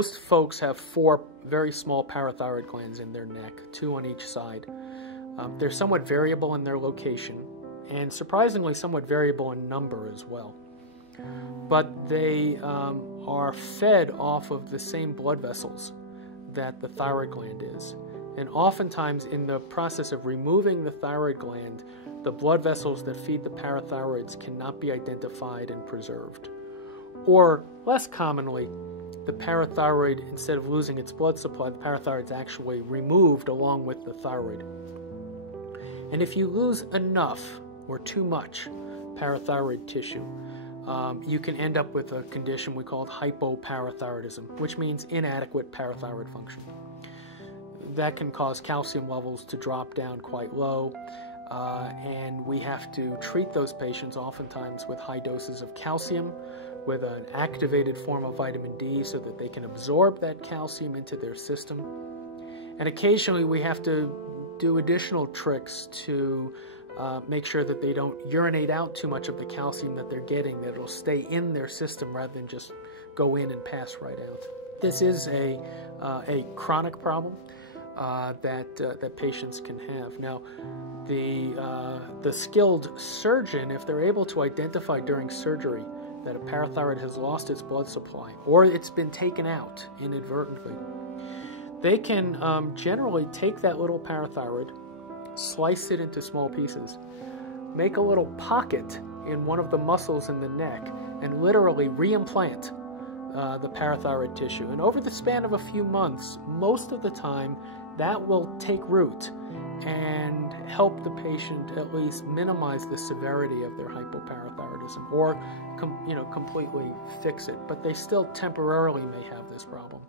most folks have 4 very small parathyroid glands in their neck, 2 on each side. They're somewhat variable in their location, and surprisingly somewhat variable in number as well. But they are fed off of the same blood vessels that the thyroid gland is. And oftentimes in the process of removing the thyroid gland, the blood vessels that feed the parathyroids cannot be identified and preserved. Or, less commonly, the parathyroid, instead of losing its blood supply, the parathyroid's actually removed along with the thyroid. And if you lose enough or too much parathyroid tissue, you can end up with a condition we call hypoparathyroidism, which means inadequate parathyroid function. That can cause calcium levels to drop down quite low, and we have to treat those patients oftentimes with high doses of calcium, with an activated form of vitamin D so that they can absorb that calcium into their system. And occasionally we have to do additional tricks to make sure that they don't urinate out too much of the calcium that they're getting, that it'll stay in their system rather than just go in and pass right out. This is a chronic problem that patients can have. Now, the skilled surgeon, if they're able to identify during surgery that a parathyroid has lost its blood supply or it's been taken out inadvertently, they can generally take that little parathyroid, slice it into small pieces, make a little pocket in one of the muscles in the neck, and literally reimplant the parathyroid tissue. And over the span of a few months, most of the time, that will take root and help the patient at least minimize the severity of their hypoparathyroidism, or completely fix it. But they still temporarily may have this problem.